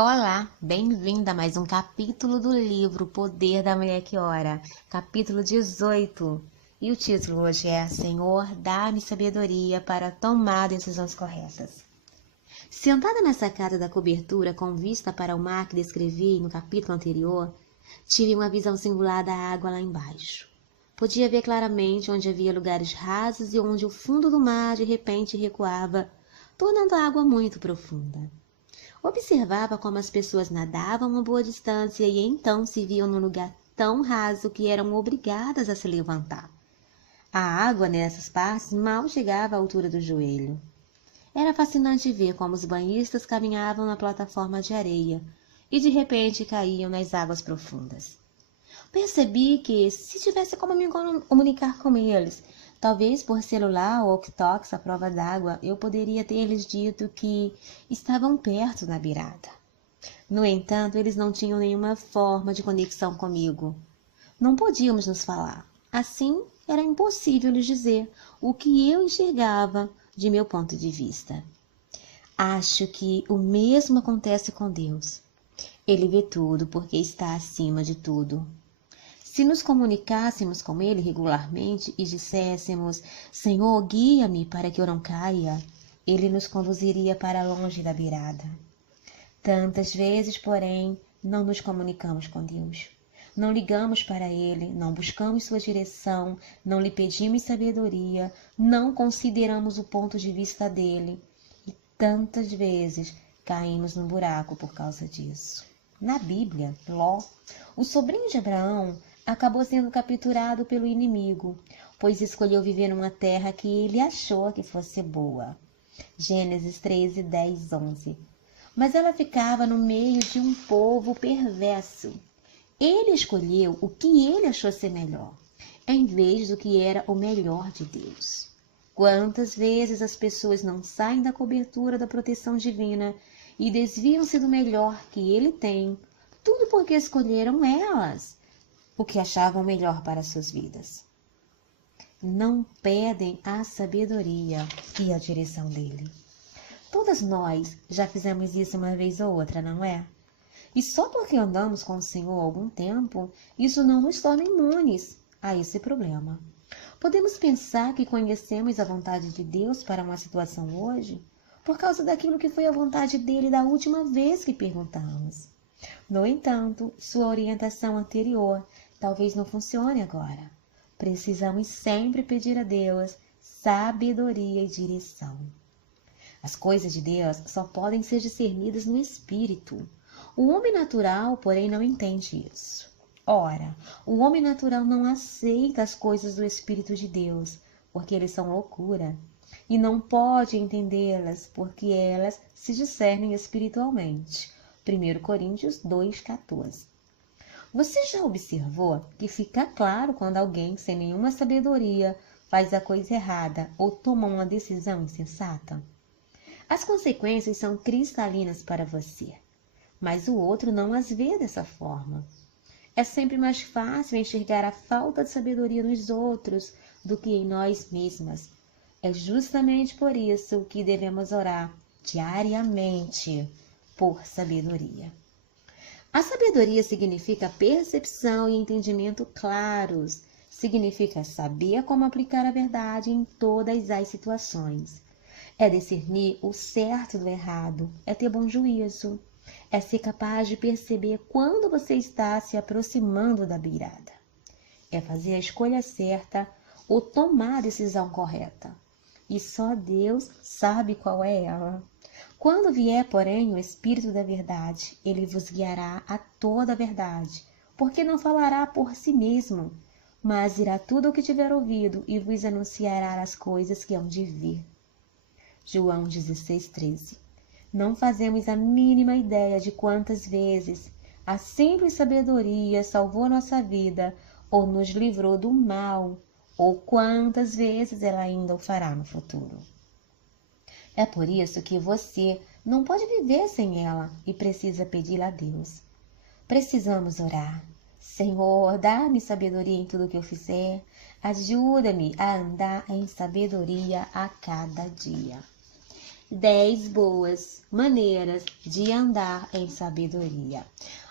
Olá, bem-vinda a mais um capítulo do livro Poder da Mulher que Ora, capítulo 18. E o título hoje é Senhor, dá-me sabedoria para tomar decisões corretas. Sentada na sacada da cobertura com vista para o mar que descrevi no capítulo anterior, tive uma visão singular da água lá embaixo. Podia ver claramente onde havia lugares rasos e onde o fundo do mar de repente recuava, tornando a água muito profunda. Observava como as pessoas nadavam uma boa distância e então se viam num lugar tão raso que eram obrigadas a se levantar. A água nessas partes mal chegava à altura do joelho. Era fascinante ver como os banhistas caminhavam na plataforma de areia e de repente caíam nas águas profundas. Percebi que, se tivesse como me comunicar com eles, talvez por celular ou walkie-talkies à prova d'água, eu poderia ter-lhes dito que estavam perto da beirada. No entanto, eles não tinham nenhuma forma de conexão comigo. Não podíamos nos falar. Assim, era impossível lhes dizer o que eu enxergava de meu ponto de vista. Acho que o mesmo acontece com Deus. Ele vê tudo porque está acima de tudo. Se nos comunicássemos com Ele regularmente e disséssemos, Senhor, guia-me para que eu não caia, Ele nos conduziria para longe da beirada. Tantas vezes, porém, não nos comunicamos com Deus. Não ligamos para Ele, não buscamos sua direção, não lhe pedimos sabedoria, não consideramos o ponto de vista dele. E tantas vezes caímos no buraco por causa disso. Na Bíblia, Ló, o sobrinho de Abraão, acabou sendo capturado pelo inimigo, pois escolheu viver numa terra que ele achou que fosse boa. Gênesis 13, 10, 11. Mas ela ficava no meio de um povo perverso. Ele escolheu o que ele achou ser melhor, em vez do que era o melhor de Deus. Quantas vezes as pessoas não saem da cobertura da proteção divina e desviam-se do melhor que ele tem, tudo porque escolheram elas o que achavam melhor para suas vidas. Não pedem a sabedoria e a direção dele. Todas nós já fizemos isso uma vez ou outra, não é? E só porque andamos com o Senhor há algum tempo, isso não nos torna imunes a esse problema. Podemos pensar que conhecemos a vontade de Deus para uma situação hoje por causa daquilo que foi a vontade dele da última vez que perguntamos. No entanto, sua orientação anterior talvez não funcione agora. Precisamos sempre pedir a Deus sabedoria e direção. As coisas de Deus só podem ser discernidas no Espírito. O homem natural, porém, não entende isso. Ora, o homem natural não aceita as coisas do Espírito de Deus, porque eles são loucura, e não pode entendê-las, porque elas se discernem espiritualmente. 1 Coríntios 2,14. Você já observou que fica claro quando alguém, sem nenhuma sabedoria, faz a coisa errada ou toma uma decisão insensata? As consequências são cristalinas para você, mas o outro não as vê dessa forma. É sempre mais fácil enxergar a falta de sabedoria nos outros do que em nós mesmas. É justamente por isso que devemos orar diariamente por sabedoria. A sabedoria significa percepção e entendimento claros. Significa saber como aplicar a verdade em todas as situações. É discernir o certo do errado. É ter bom juízo. É ser capaz de perceber quando você está se aproximando da beirada. É fazer a escolha certa ou tomar a decisão correta. E só Deus sabe qual é ela. Quando vier, porém, o Espírito da verdade, ele vos guiará a toda a verdade, porque não falará por si mesmo, mas dirá tudo o que tiver ouvido e vos anunciará as coisas que hão de vir. João 16, 13. Não fazemos a mínima ideia de quantas vezes a simples sabedoria salvou nossa vida ou nos livrou do mal, ou quantas vezes ela ainda o fará no futuro. É por isso que você não pode viver sem ela e precisa pedi-la a Deus. Precisamos orar. Senhor, dá-me sabedoria em tudo que eu fizer. Ajuda-me a andar em sabedoria a cada dia. 10 boas maneiras de andar em sabedoria.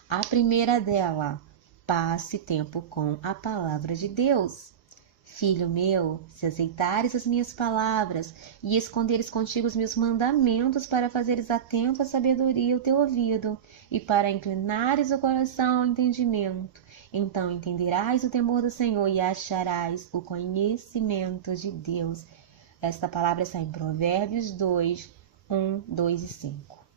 A primeira dela, passe tempo com a palavra de Deus. Filho meu, se aceitares as minhas palavras e esconderes contigo os meus mandamentos para fazeres atento à sabedoria o teu ouvido e para inclinares o coração ao entendimento, então entenderás o temor do Senhor e acharás o conhecimento de Deus. Esta palavra está em Provérbios 2, 1, 2 e 5.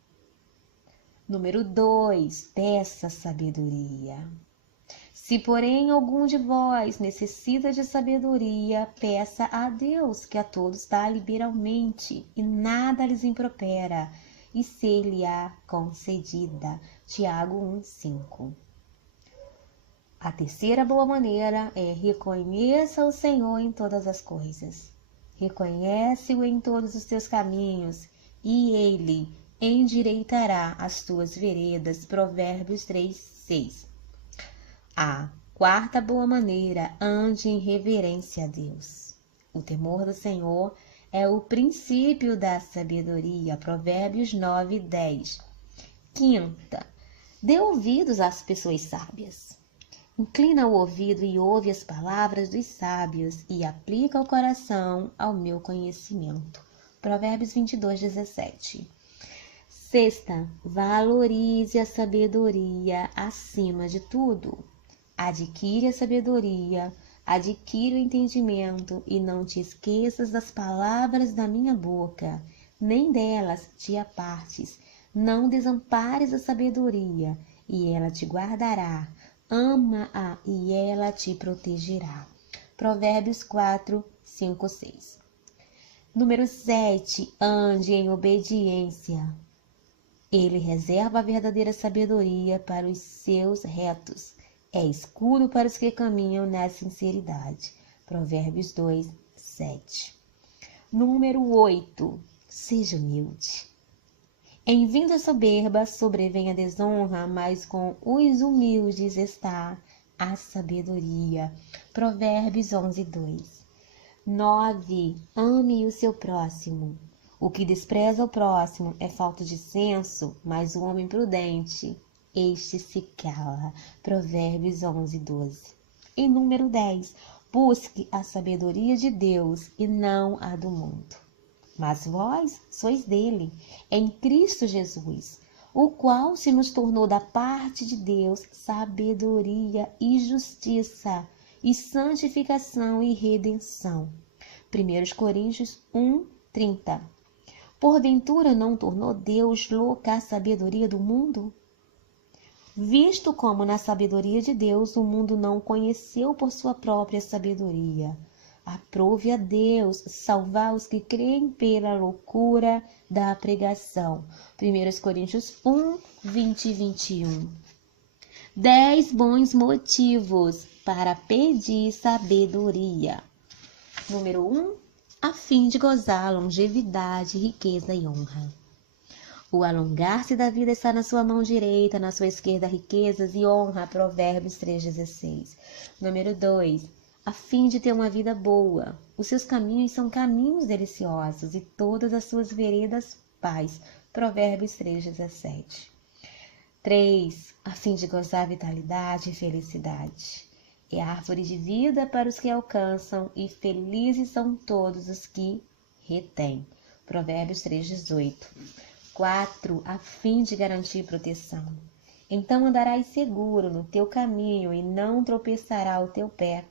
Número 2, peça sabedoria. Se, porém, algum de vós necessita de sabedoria, peça a Deus, que a todos dá liberalmente, e nada lhes impropera, e ser-lhe-á concedida. Tiago 1:5. A terceira boa maneira é reconheça o Senhor em todas as coisas. Reconhece-o em todos os teus caminhos, e Ele endireitará as tuas veredas. Provérbios 3:6. A quarta boa maneira, ande em reverência a Deus. O temor do Senhor é o princípio da sabedoria. Provérbios 9:10. Quinta, dê ouvidos às pessoas sábias. Inclina o ouvido e ouve as palavras dos sábios e aplica o coração ao meu conhecimento. Provérbios 22:17. Sexta, valorize a sabedoria acima de tudo. Adquire a sabedoria, adquire o entendimento e não te esqueças das palavras da minha boca, nem delas te apartes. Não desampares a sabedoria e ela te guardará. Ama-a e ela te protegerá. Provérbios 4, 5, 6. Número 7, ande em obediência. Ele reserva a verdadeira sabedoria para os seus retos. É escudo para os que caminham na sinceridade. Provérbios 2, 7. Número 8. Seja humilde. Em vinda soberba sobrevém a desonra, mas com os humildes está a sabedoria. Provérbios 11, 2. 9. Ame o seu próximo. O que despreza o próximo é falta de senso, mas o homem prudente, este se cala. Provérbios 11, 12. E número 10. Busque a sabedoria de Deus e não a do mundo. Mas vós sois dele, em Cristo Jesus, o qual se nos tornou da parte de Deus sabedoria e justiça, e santificação e redenção. 1 Coríntios 1, 30. Porventura não tornou Deus louca a sabedoria do mundo? Visto como na sabedoria de Deus o mundo não conheceu por sua própria sabedoria. Aprove a Deus salvar os que creem pela loucura da pregação. 1 Coríntios 1, 20 e 21. 10 bons motivos para pedir sabedoria. Número 1, a fim de gozar longevidade, riqueza e honra. O alongar-se da vida está na sua mão direita, na sua esquerda riquezas e honra. Provérbios 3,16. Número 2, a fim de ter uma vida boa. Os seus caminhos são caminhos deliciosos e todas as suas veredas paz. Provérbios 3,17. 3, a fim de gozar vitalidade e felicidade. É árvore de vida para os que alcançam e felizes são todos os que retêm. Provérbios 3,18. 4, a fim de garantir proteção. Então andarás seguro no teu caminho e não tropeçará o teu pé.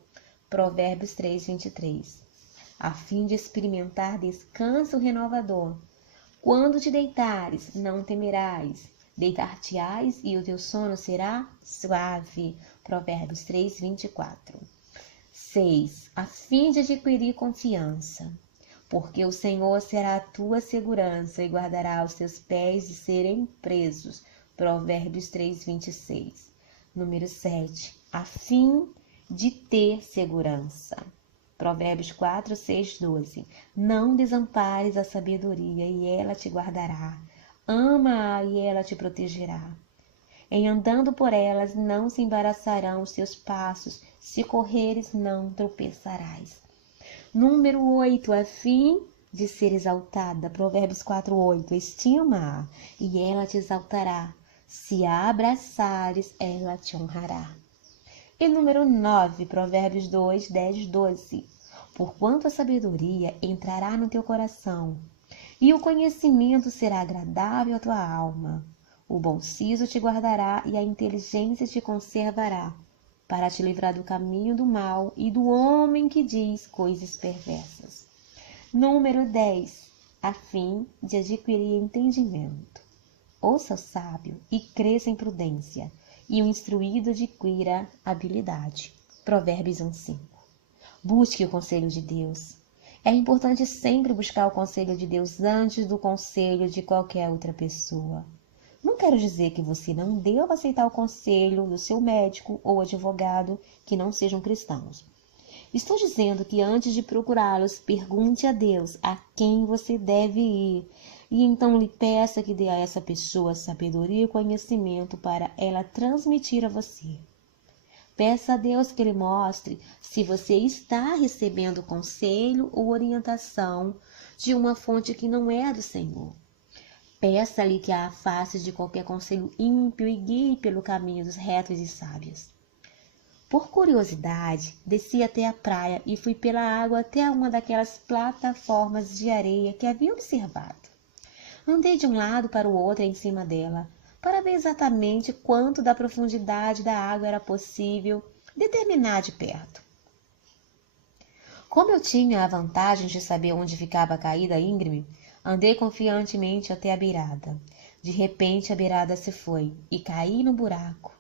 Provérbios 3:23. A fim de experimentar descanso renovador. Quando te deitares, não temerás. Deitar-te-ás e o teu sono será suave. Provérbios 3:24. 6, a fim de adquirir confiança. Porque o Senhor será a tua segurança e guardará os teus pés de serem presos. Provérbios 3:26. Número 7, a fim de ter segurança. Provérbios 4, 6, 12. Não desampares a sabedoria e ela te guardará. Ama-a e ela te protegerá. Em andando por elas não se embaraçarão os teus passos, se correres não tropeçarás. Número 8, a fim de ser exaltada. Provérbios 4:8. Estima-a, e ela te exaltará. Se a abraçares, ela te honrará. E número 9, Provérbios 2:10, 12. Porquanto a sabedoria entrará no teu coração, e o conhecimento será agradável à tua alma. O bom siso te guardará e a inteligência te conservará, para te livrar do caminho do mal e do homem que diz coisas perversas. Número 10. A fim de adquirir entendimento. Ouça o sábio e cresça em prudência, e o instruído adquira habilidade. Provérbios 1:5. Busque o conselho de Deus. É importante sempre buscar o conselho de Deus antes do conselho de qualquer outra pessoa. Não quero dizer que você não deva aceitar o conselho do seu médico ou advogado que não sejam cristãos. Estou dizendo que antes de procurá-los, pergunte a Deus a quem você deve ir e então lhe peça que dê a essa pessoa sabedoria e conhecimento para ela transmitir a você. Peça a Deus que lhe mostre se você está recebendo conselho ou orientação de uma fonte que não é do Senhor. Peça-lhe que a afaste de qualquer conselho ímpio e guie pelo caminho dos retos e sábios. Por curiosidade, desci até a praia e fui pela água até uma daquelas plataformas de areia que havia observado. Andei de um lado para o outro em cima dela, para ver exatamente quanto da profundidade da água era possível determinar de perto. Como eu tinha a vantagem de saber onde ficava a caída íngreme, andei confiantemente até a beirada. De repente a beirada se foi e caí no buraco,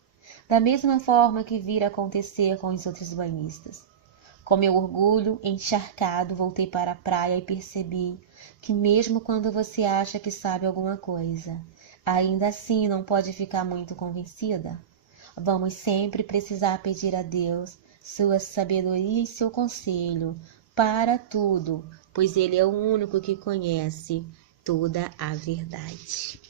da mesma forma que vira acontecer com os outros banhistas. Com meu orgulho encharcado, voltei para a praia e percebi que mesmo quando você acha que sabe alguma coisa, ainda assim não pode ficar muito convencida. Vamos sempre precisar pedir a Deus sua sabedoria e seu conselho para tudo, pois Ele é o único que conhece toda a verdade.